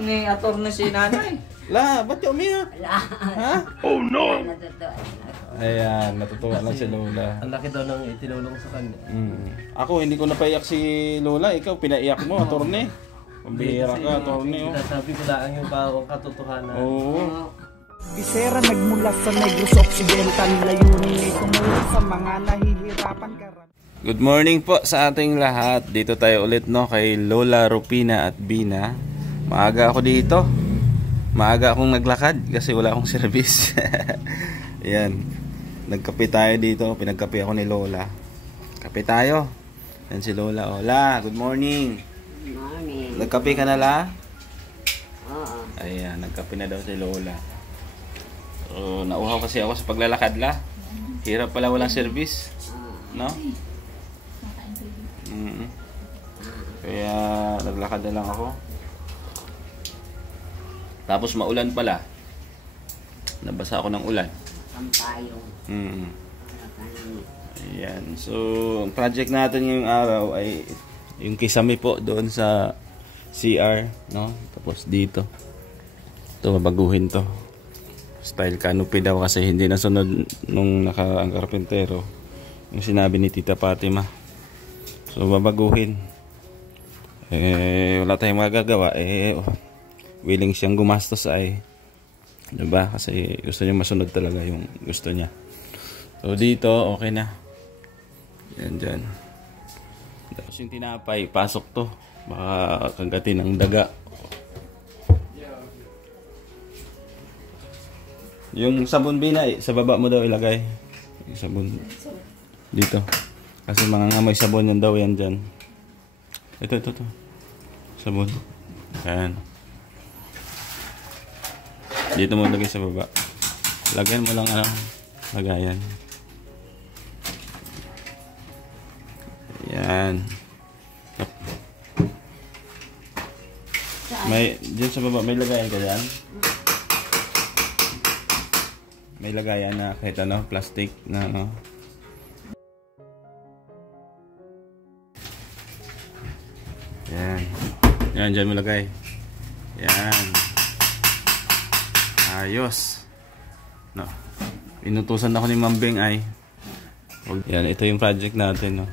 ni Ator na si nanay. La, ba't ka umiyak? Ha? Oh no! Ayan, natutuwa lang si Lola. Ang laki daw ng itinulong sa kanya. Ako, hindi ko napaiyak si Lola. Ikaw, pinaiyak mo, attorney. Pambihira ka, attorney. Sabi ko lang yung katotohanan. Oo. Bisera nagmula sa Negros Occidental, layunin ay tumulong sa mga nahihirapan karamihan. Good morning po sa ating lahat. Dito tayo ulit no kay Lola Rupina at Bina. Maaga ako dito. Maaga akong naglakad kasi wala akong service. Ayan. Nagkape tayo dito. Pinagkape ako ni Lola. Kape tayo. Yan si Lola. Lola, good morning. Good morning. Nagkape ka na la? Oo. Ayan, nagkape na daw si Lola. Nauhaw kasi ako sa paglalakad la. Hirap pala walang service. No? Kaya naglakad na lang ako. Tapos maulan pala. Nabasa ako ng ulan. Pampayong. Ayan. So, ang project natin ngayong araw ay yung kisame po doon sa CR, no? Tapos dito. Ito, babaguhin to. Style canopy daw kasi hindi nasunod nung ang karpentero. Yung sinabi ni Tita Fatima. So, babaguhin. Wala tayong magagawa. Willing siyang gumastos ay. Diba? Kasi gusto niya masunod talaga yung gusto niya. So, dito, okay na. Yan dyan. Tapos yung tinapay, pasok to. Baka kagatin ng daga. Yung sabon Bina, sa baba mo daw ilagay. Yung sabon. Dito. Kasi mga amoy sabon yan daw yan dyan. Ito. Sabon. Ayan. Dito mo lagay sa baba. Lagyan mo lang lagayan. Ayan. May, dyan sa baba, may lagayan ka dyan? May lagayan na kahit plastic na Yan. Yan, dyan mo lagay. Yan. Ayos. No. Inutusan ako ni Mambing ay. Yan, ito yung project natin, no.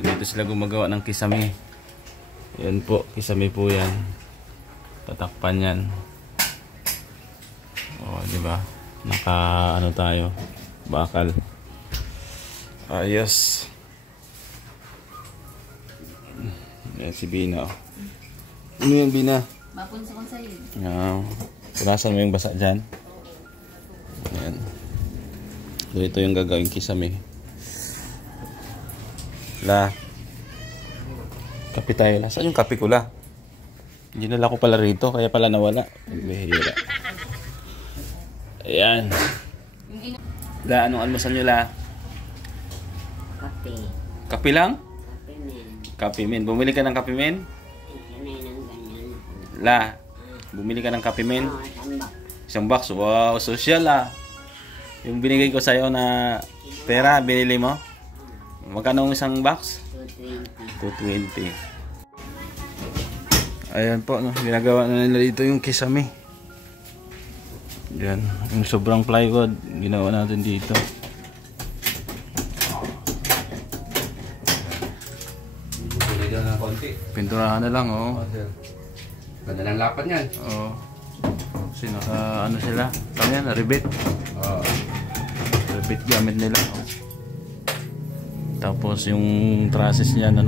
Dito sila gumagawa ng kisame. Yan po, kisame po yan. Tatakpan yan. Oh, di ba? Naka tayo. Bakal. Ayos. Yan si Bina. Ano yan, Bina? Mapunsa ko sa'yo. Yan. Punasan mo yung basa dyan. Ayan. So, ito yung gagawin kisame. La. Kape tayo la. Saan yung kape ko la? Ginala ko pala rito. Kaya pala nawala. Bihira. Ayan. La, anong almusal nyo la? Kape. Kape lang? Kape men. Kape men. Bumili ka ng kape men? Sanay ng ganyan. La. Bumili ka ng kape men? Oo, tambak. Isang box. Wow, social ah. Yung binigay ko sa'yo na pera, binili mo? Magkano isang box? 220. 220. Ayan po, no? Ginagawa na nila dito yung kisame. Yan. Yung sobrang plywood, ginawa natin dito. Pilihan na konti. Pinturahan na lang, oh. Ganda ng lapat niyan. Oo. Kasi sila? Tama yan, rivet. Rivet gamit nila. Oh. Tapos yung trusses niyan,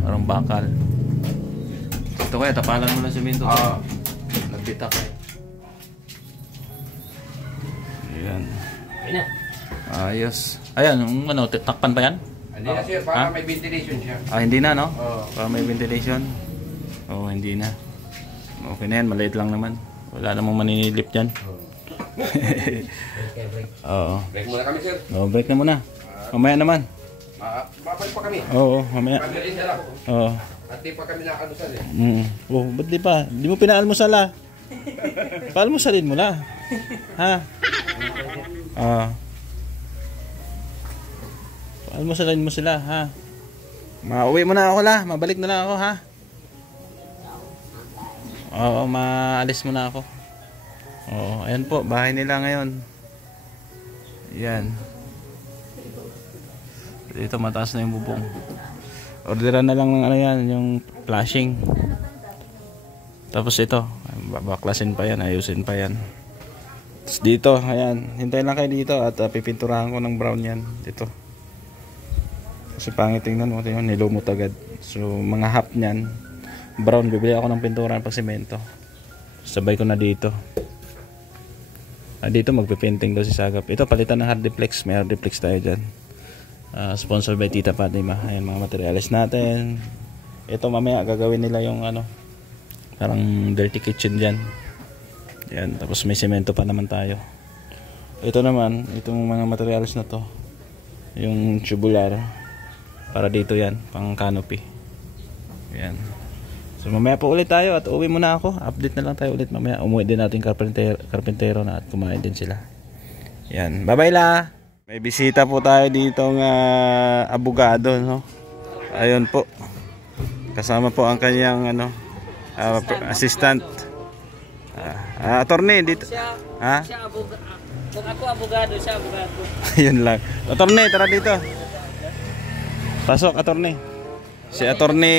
parang bakal. Ito kaya, tapalan mo na simento. Nagbitak eh. Ayan. Ayos. Ayan, takpan pa yan? Hindi na sir, para may ventilation siya. Hindi na, no? Para may ventilation. Hindi na. Okay na yan, maliit lang naman. Wala namang maninilip dyan. Oo. Break muna kami sir. Break na muna. Mamaya naman. Babalik pa kami. Oo, mamaya. Pag-rinda lang. Oo. At di pa kami nakadusal eh. Ba't di pa? Di mo pinaalmusal ah. Paalmusalin mo na. Ha? Paalmusalin mo sila, ha? Mauwi mo na ako la. Mabalik na lang ako, ha? Oo, maalis muna ako. Oo, ayan po, bahay nila ngayon. Yan. Dito mataas na yung bubong. Orderan na lang ng ano yan, yung flashing. Tapos ito, babaklasin pa yan, ayusin pa yan. Tapos dito, ayan, hintayin lang kayo dito at pipinturahan ko ng brown yan. Dito. Kasi pangit tingnan mo, tingnan, nilumot agad. So, mga half nyan, brown, bibili ako ng pintura pag semento. Sabay ko na dito. Dito magpipainting daw si Sagap. Ito palitan ng hardiplex. May hardiplex tayo dyan. Sponsored by Tita Fatima. Ayan mga materials natin. Ito mamaya gagawin nila yung ano, parang dirty kitchen dyan. Ayan. Tapos may semento pa naman tayo. Ito naman, itong mga materials na to, yung tubular, para dito yan, pang canopy. Ayan. So mamaya po ulit tayo at uwi muna ako. Update na lang tayo ulit mamaya. Umuwi din natin karpentero na at kumain din sila. Yan. Bye bye la. May bisita po tayo dito ng abogado, no? Ayun po. Kasama po ang kanyang ano, assistant. Attorney dito. Ha? Siya abogado. Kung ako abogado, siya abogado. Ayun lang. Attorney, tara dito. Pasok, attorney. Si Attorney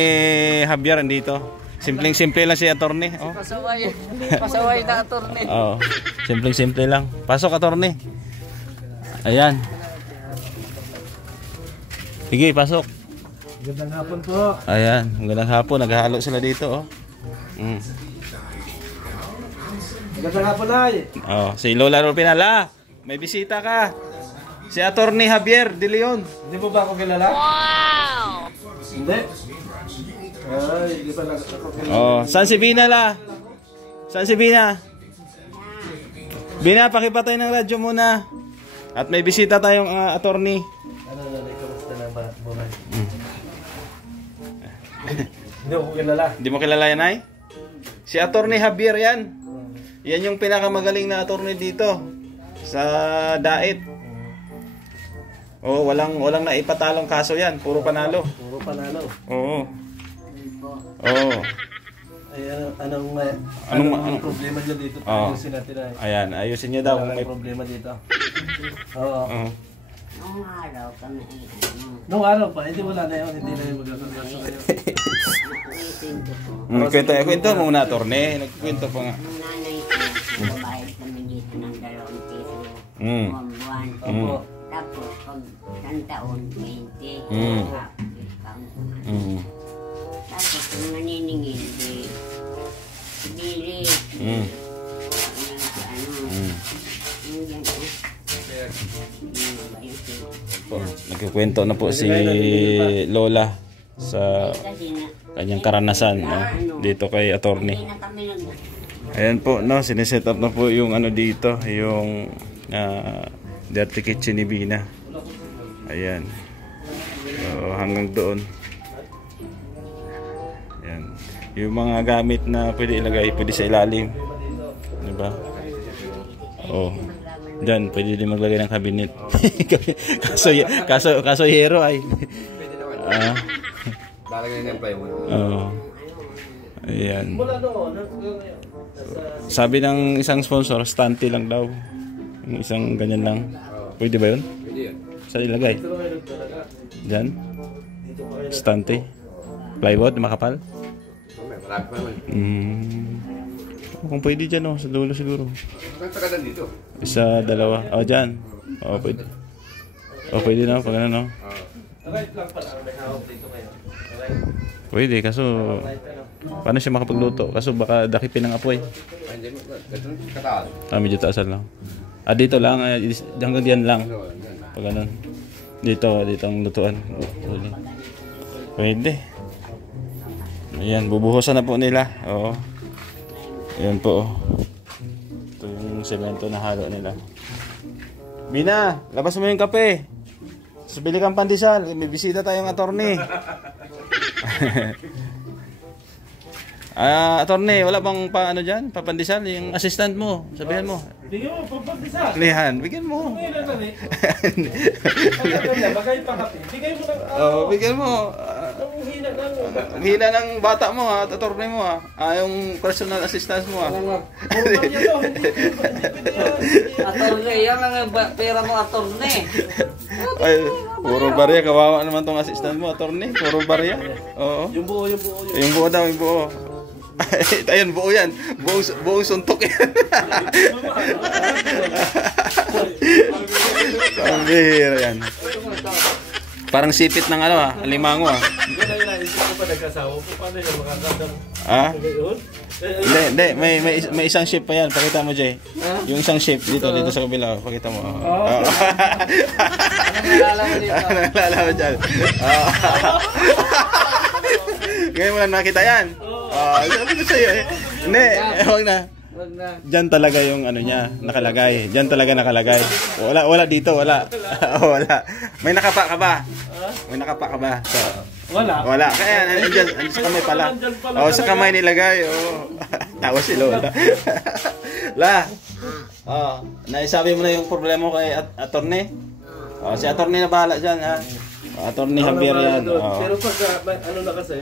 Javier andito. Simpleng-simple lang si Attorney. Oh. Pasaway na attorney. Oo. Simpleng-simple lang. Pasok, Attorney. Ayan. Sige, pasok. Magandang hapon po. Ayan, magandang hapon. Naghahalo sila dito, oh. Magandang hapon, ay. Oh, si Lola Rupinala. May bisita ka. Si Attorney Javier De Leon. Hindi mo ba ako kilala? Wow! Hindi. Ay, hindi pa ako kilala. Oh, saan si Bina la? Saan si Bina? Bina, pakipatay ng radyo muna. At may bisita tayong attorney. Ano, kamusta na ba? Hindi ako kilala. Hindi mo kilala yan, ay? Si Attorney Javier yan. Yan yung pinakamagaling na attorney dito sa Dait. Oh, walang naipatalong kaso yan, puro panalo. Puro panalo. Oo. Oo. Ay, anong problema dyan dito? Ayusin natin ay. Ayan, ayusin niyo daw kung Wala may problema dito. Oo. Oo. Noong araw kami ay Nung araw pa, hindi wala na yun. Hindi na yung magkakaso ngayon. nakulitin ko po. Kwento mo muna, attorney. Nagkwento pa nga. Nung nanay ko, babayad kami dito ng 2 piso. Mm. Buwan. Opo. Tapos pag isang taon, 20. Mm. Discount naman. Mm. Tapos kung naniningil, bili. Mm. Mm. Yung yan ko. Yung ba yung sila? Nagkikwento na po si Lola sa Kasi na, kanyang karanasan, no? Dito kay attorney. hindi na kami Ayan po, no, siniset up na po yung ano dito, yung dirty kitchen ni Bina. Ayan. So, hanggang doon. Ayan. Yung mga gamit na pwede ilagay, pwede sa ilalim. Diba? Oh. Diyan, pwede din maglagay ng cabinet. kaso hero ay. Lalagay na yung plywood. Oh. Ayan. Sabi ng isang sponsor, stunty lang daw. Yung isang ganyan lang. Pwede ba yun? Pwede yan. Saan ilagay? Diyan? Stunty? Plywood, makapal? Marami pa naman. Kung pwede dyan, oh, sa dulo siguro. Ang tagadan dito. Isa, dalawa. Oh, dyan. Oh, pwede. Oh, pwede na. Pag ano, no? Right lang pala. May hawak dito ngayon. Pwede, kaso paano siya makapagluto? Kaso baka dakipin ng apoy. Ay, hindi mo. Ito kataas. Medyo taasan lang. Dito lang. Hanggang diyan lang. Ano, yan. Pag ganun. Dito ang lutuan. Pwede. Ayan, bubuhusan na po nila. Oo. Ayan po. Ito yung semento na halo nila. Bina, labas mo yung kape. Bili kang pandesal. May bisita tayong attorney. Attorney, wala bang paano dyan? Papandesal? Yung assistant mo. Sabihan mo. Bigyan mo, pampagdisa. Lihan, bigyan mo. Ngayon lang eh. Bagay pa kape. Bigay mo na. Oh, bigyan mo. hina ng... Ang hina ng bata mo ha, attorney mo ha. Yung personal assistance mo ha. Puro niya to, hindi pwede yan. Attorney, yan ang pera mo, attorney. Ay, puro barya. Kawawa naman tong assistant mo, attorney. Puro barya. Oo. Yung buo. Yung buo daw, yung buo. Ayun, buo yan. Buong suntok yan. Ang bihira yan. Parang sipit ng ano alimango Hindi ko na inaisip ko pa nagkasawa ko. Paano yung makakadang ngayon? Hindi. May isang shape pa yan. Pakita mo, Jay. Yung isang shape dito sa kabila. Pakita mo. Anong nalala mo dito? Anong nalala mo dyan? Ngayon mo lang nakita yan. Sabi ko sa'yo eh. Hindi, huwag na. Wag na. Diyan talaga yung ano niya, nakalagay. Diyan talaga nakalagay. Wala dito, wala. Wala. May nakapa ka ba? May nakapa ka ba? Wala. Kaya andyan sa kamay pala. Sa kamay nilagay. Tawa si Lola. Naisabi mo na yung problema mo kay attorney? Si attorney na bahala dyan ha. Attorney Javier yan. Pero pag ano na kasi,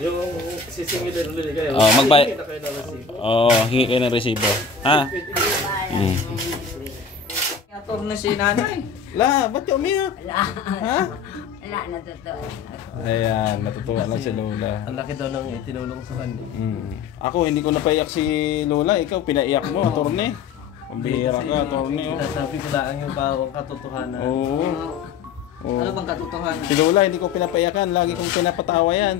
yung sisingilin ulit kayo, magbayad. hingi na kayo ng resibo. Hingi kayo ng resibo. Ha? Attorney si nanay. Ba't yung umiyak? Ha? Wala, natutuwa. Ayan, natutuwa lang si Lola. Ang laki daw ng itinulong sa kanya. Ako, hindi ko napaiyak si Lola. Ikaw, pinaiyak mo, attorney. Pambihira ka, attorney. Sabi ko lang yung bawang katotohanan. Oo. Ano bang katotohanan? Si Lola, hindi ko pinapaiyakan. Lagi kong pinapatawa yan.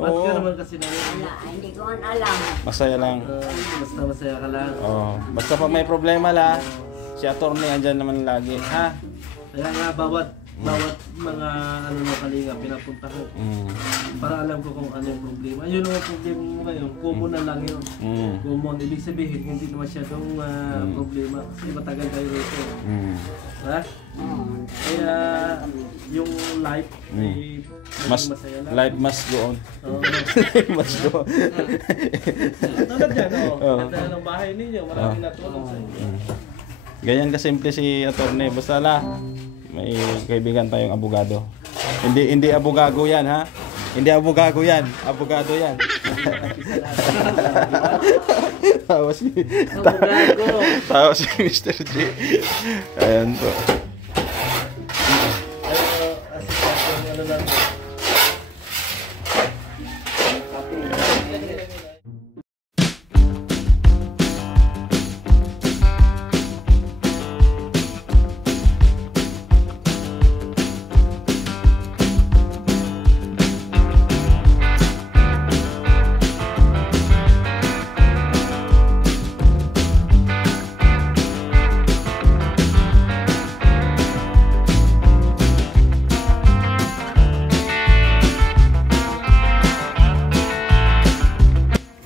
Ba't ka naman kasi namin? Wala, hindi ko man alam. Masaya lang. Basta masaya ka lang. Basta pag may problema si attorney andyan naman lagi. Ha? Kaya nga bawat mga ano na kalinga pinapuntahan. Para alam ko kung ano yung problema. Ayun ang problema mo ngayon, common na lang yun. Common, ibig sabihin hindi na masyadong problema kasi matagal kayo rito. Ha? Kaya yung life ay masaya lang. Life must go on. Must go on. Tulad yan, ganda ng bahay ninyo, maraming natulong sa inyo. Ganyan kasimple si attorney. Basta may kaibigan tayong abogado. Hindi abogago yan, ha? Hindi abogago yan. Abogado yan. Tawa si Mr. J. Ayan po. Ano lang.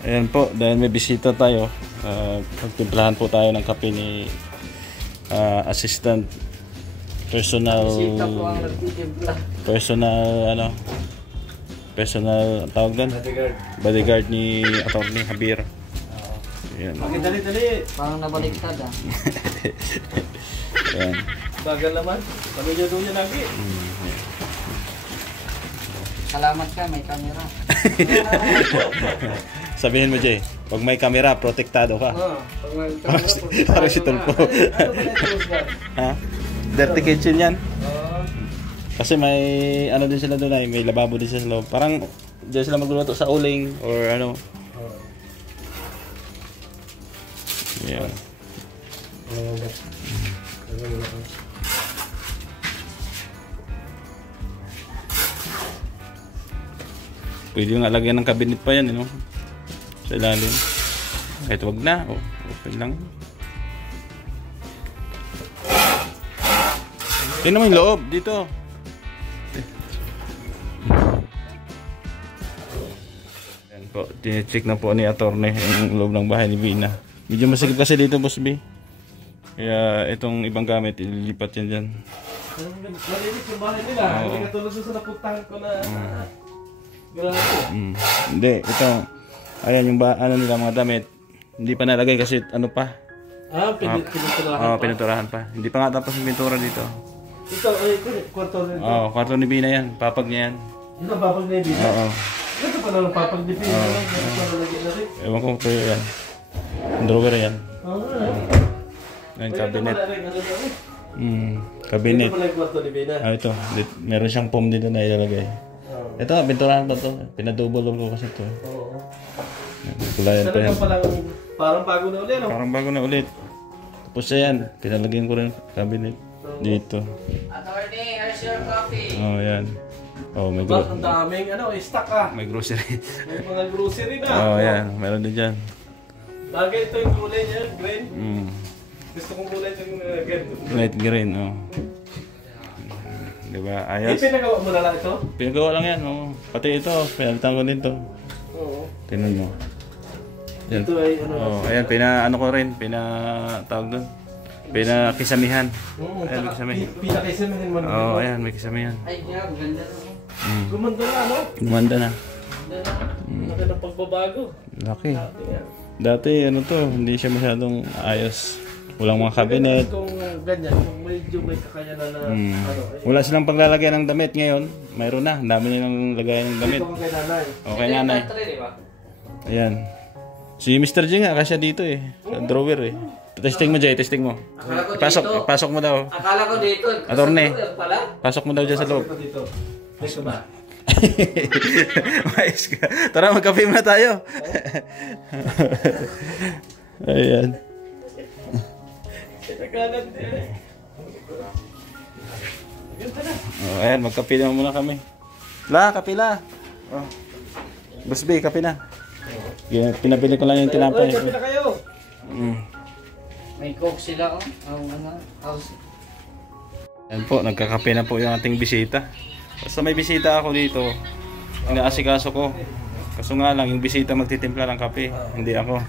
Ayan po, dahil may bisita tayo, pagtimplahan po tayo ng kape ni assistant personal Bisita po ang nagtitimpla. personal tawag doon? Bodyguard ni attorney Javier. Ayan. Okay, dali. Parang nabaliktad Ayan. Bagal naman. Pamilya doon yan lagi. Salamat ka, may camera. Sabihin mo, Jay, pag may camera, protektado ka. Parang si Tulpo. Ha? Dirty kitchen yan. Kasi may ano din sila doon, may lababo din sa loob. Parang diyan sila magluluto sa uling or ano. Yeah. Pwede yung alagyan ng cabinet pa yan, no? Sa ilalim. Kahit wag na, okay lang. Tingnan mo yung loob dito. Yan po, tine-check na po ni attorney yung loob ng bahay ni Vina. Medyo masigit kasi dito, Boss B. Kaya itong ibang gamit, ililipat yan dyan. Malinis yung bahay nila. Hindi katulad sa napuntahan ko na... Hindi, ito. Ayan yung ano nila mga damit. Hindi pa nalagay kasi ano pa. Pinuturahan pa. Pinuturahan pa. Hindi pa nga tapos yung pintura dito. Ito, kwarto rin. Kwarto ni Bina yan. Papag niya yan. Yun ang papaglipin. Oo. Ito pa lang papaglipin. Ito pa lalagyan na rin. Ewan ko kung yan. Drawer yan. Oo nga. Ayan, cabinet. Ito pala rin, ano na rin. Cabinet. Ito pala yung kwarto ni Bina. Ito. Meron siyang foam dito na ilalagay. Ito, pinturahan pa to. Pinadouble ko kasi ito. Oo. Kulayan pa yan. Ito palang parang bago na ulit. Parang bago na ulit. Tapos yan, pinalagyan ko rin cabinet dito. Attorney, here's your coffee. Oh, yan. Oh, may Bak, ang daming stock ah. may grocery. May mga grocery na. Oh, yan. Meron din dyan. Bagay ito yung kulay niya, green. Gusto kong kulay ito yung green. Light green, oh. Diba? Eh, Ayos. pinagawa mo na lang ito? Pinagawa lang yan, oh. Pati ito, pinalitan ko din to. Oo. Tingnan mo. Yan. Ito ay ano. Oh, ayan, ano ko rin, tawag doon. Pinakisamihan. Ayan, may kisame. Pinakisamihan mo na. Oh, ayan, may kisamihan. Ay, yeah, ganda naman. Gumanda na, no? Gumanda na. Laki ng pagbabago. Laki. Dati, ano to, hindi siya masyadong ayos. Walang mga cabinet. Kung ganyan, kung medyo may kakayanan na ano. Wala silang paglalagyan ng damit ngayon. Mayroon na. Ang dami nilang lagayan ng damit. Ito kung kay nanay. Okay, nanay. Di ba? Ayan. Si Mr. G nga, kasya dito eh. Sa drawer eh. Testing mo, Jay. Testing mo. Akala ko dito. Pasok mo daw. Akala ko dito. Attorney. Pala? Pasok mo daw dyan sa loob. Ito dito. Dito ba? Mais ka. Tara, magkape muna tayo. Ayan. Oh, ayan, magkape na muna kami. Kape la. Oh. Boss B, kape na. Pinabili ko lang yung tinapay. Kape na kayo. May coke sila, oh. House. Ayan po, nagkakape na po yung ating bisita. Basta may bisita ako dito, inaasikaso ko. Kaso nga lang, yung bisita magtitimpla ng kape, hindi ako.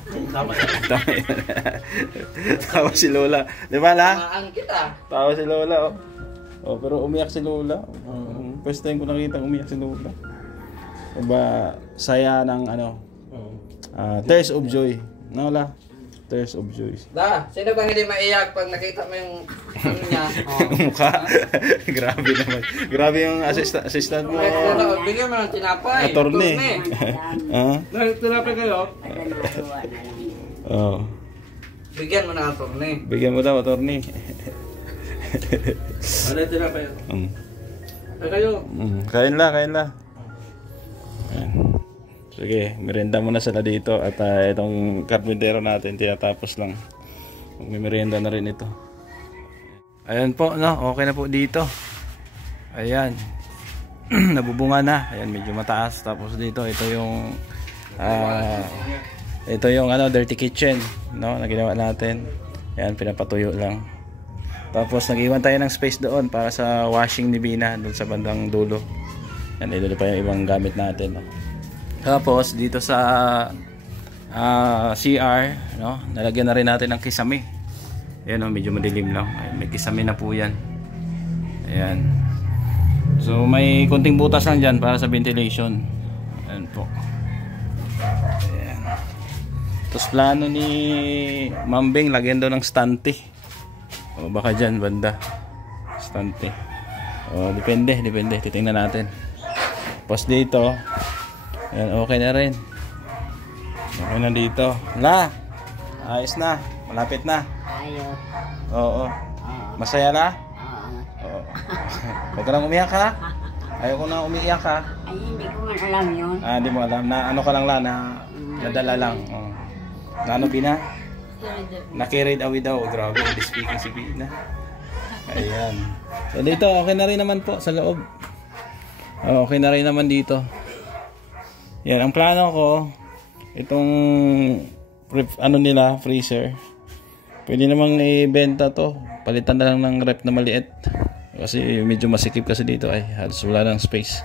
Tawa si Lola. Di ba, La? Tamaan kita. Tawa si Lola, oh. Oh, pero umiyak si Lola. First time ko nakita umiyak si Lola. Diba, saya ng tears of joy. No, La? Tears of joy. Da, sino bang hindi maiyak pag nakita mo yung ano niya? Mukha? Grabe naman. Grabe yung assistant mo. Bigyan mo ng tinapay. Attorney. Tinapay kayo? Oh. Bigyan mo ng attorney. Bigyan mo daw, attorney. Ano yung tinapay? Ay kayo? Kain la. Ayan. Sige, merienda muna sila dito at itong karpintero natin tinatapos lang. May merienda na rin ito. Ayan po, no? Okay na po dito. Ayan. Nabubunga na. Ayan, medyo mataas. Tapos dito, ito yung dirty kitchen, no? Na ginawa natin. Ayan, pinapatuyo lang. Tapos nag-iwan tayo ng space doon para sa washing ni Bina doon sa bandang dulo. Ayan, ito pa yung ibang gamit natin, no? Tapos dito sa CR, no, nalagyan na rin natin ng kisame. Ayan, medyo madilim lang. Ayan, may kisame na po yan. Ayan. So may konting butas lang dyan para sa ventilation. Ayan po. Ayan. Tapos plano ni Mambing, lagyan daw ng stante. O baka dyan banda. Stante. O depende. Titingnan natin. Tapos dito, ayan, okay na rin. Okay na dito. La! Ayos na. Malapit na. Ayos. Oo. Masaya na? Oo. Huwag ka lang umiyak ha? Ayaw ko na umiyak ha? Ay, hindi ko man alam yun. Di mo alam. Na ano ka lang la? Na nadala lang. Oo. Na ano, Bina? Na-carried away daw. Grabe. Hindi speaking si Bina. Ayan. So dito, okay na rin naman po sa loob. Okay na rin naman dito. Yan, ang plano ko, itong freezer, pwede namang ibenta to. Palitan na lang ng rep na maliit. Kasi medyo masikip kasi dito ay halos wala ng space.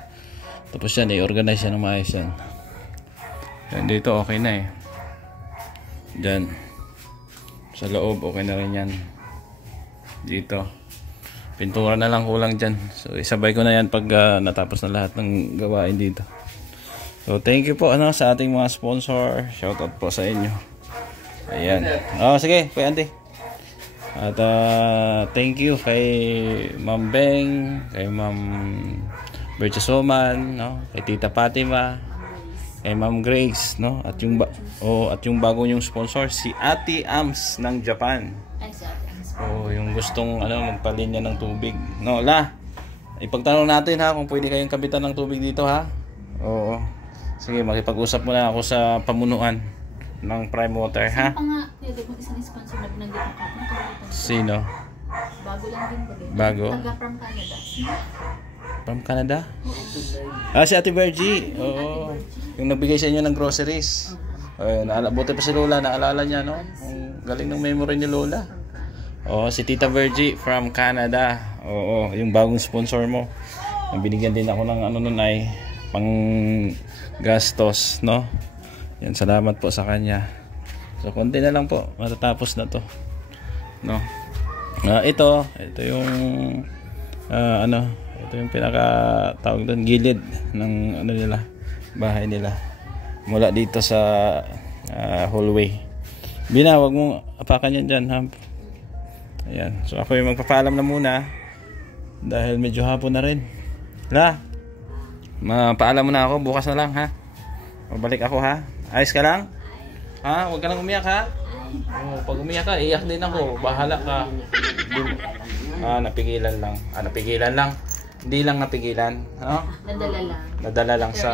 Tapos yan, i-organize yan ng maayos yan. Yan, dito okay na eh. Diyan. Sa loob, okay na rin yan. Dito. Pintura na lang kulang dyan. So, isabay ko na yan pag natapos na lahat ng gawain dito. So, thank you po sa ating mga sponsor. Shoutout po sa inyo. Ayan. Sige, Kuya Auntie. At thank you kay Ma'am Beng, kay Ma'am Berchasoman, no? Kay Tita Fatima, kay Ma'am Grace, no? At yung bago yung sponsor, si Ate Ams ng Japan. Yung gustong magpalinya ng tubig. No, La. Ipagtanong natin ha kung pwede kayong kabitan ng tubig dito ha. Oo. Sige, makipag-usap muna ako sa pamunuan ng Prime Water ha. Sino pa nga, pwede kung isang sponsor na binanggit ako. Sino? Bago lang din ba? Bago? Taga from Canada. From Canada? Si Ate Virgie. Oo. Yung nagbigay sa inyo ng groceries. Buti pa si Lola, naalala niya, no? Ang galing ng memory ni Lola. Si Tita Virgie from Canada. Oo, yung bagong sponsor mo. Binigyan din ako ng nun ay pang gastos, no? Yan, salamat po sa kanya. So, konti na lang po. Matatapos na to. No? Ito yung ito yung pinaka tawag doon, gilid ng nila, bahay nila. Mula dito sa hallway. Bina, wag mong apakan yan dyan, ha? Ayan. So, ako yung magpapaalam na muna dahil medyo hapon na rin. Mapaalam mo na ako, bukas na lang ha. Babalik ako ha. Ayos ka lang? Ha? Huwag ka lang umiyak ha. Pag umiyak ka, iyak din ako. Bahala ka. Napigilan lang. Napigilan lang. Hindi lang napigilan. Nadala lang. Nadala lang sa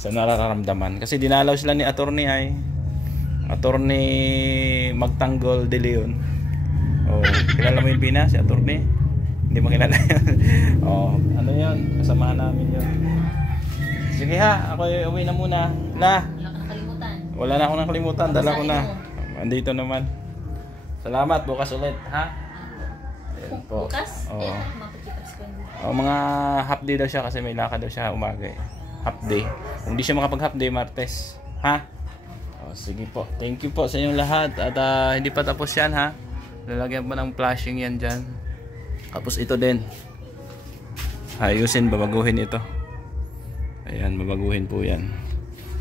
sa nararamdaman. Kasi dinalaw sila ni Attorney Magtanggol de Leon. Kilala mo yung Bina, si Attorney? Hindi mo kilala yun. Ano yun? Kasamahan namin yun. Sige ha, ako uwi na muna. Wala ka nakalimutan. Wala na akong nakalimutan. Dala ko na. Andito naman. Salamat. Bukas ulit. Ha? Ayan po. Bukas? Mga half day daw siya kasi may lakad daw siya umaga. Half day. Kung di siya makapag half day, Martes. Ha? Sige po. Thank you po sa inyong lahat. At hindi pa tapos yan ha. Lalagyan pa ng flashing yan dyan. Tapos ito din. Ayusin, babaguhin ito. Ayan, babaguhin po yan.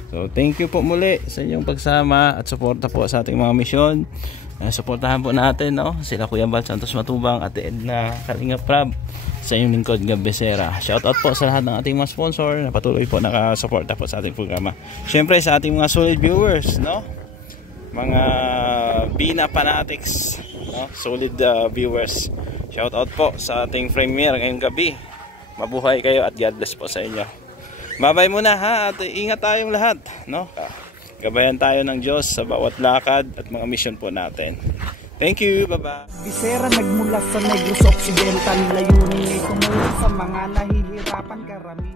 So, thank you po muli sa inyong pagsama at suporta po sa ating mga misyon. Suportahan po natin, no? Sila Kuya Bal Santos Matubang at Edna Kalinga Prab sa inyong lingkod Gabesera. Shoutout po sa lahat ng ating mga sponsor na patuloy po nakasuporta po sa ating programa. Siyempre sa ating mga solid viewers, no? Mga Bina Fanatics, no? Solid viewers. Shoutout po sa ating premiere ngayong gabi. Mabuhay kayo at God bless po sa inyo. Bye-bye muna ha, at ingat tayong lahat, no? Gabayan tayo ng Diyos sa bawat lakad at mga mission po natin. Thank you, bye-bye. Bisera nagmula sa Negros Occidental, layunin ay tumulong sa mga nahihirapan karamihan.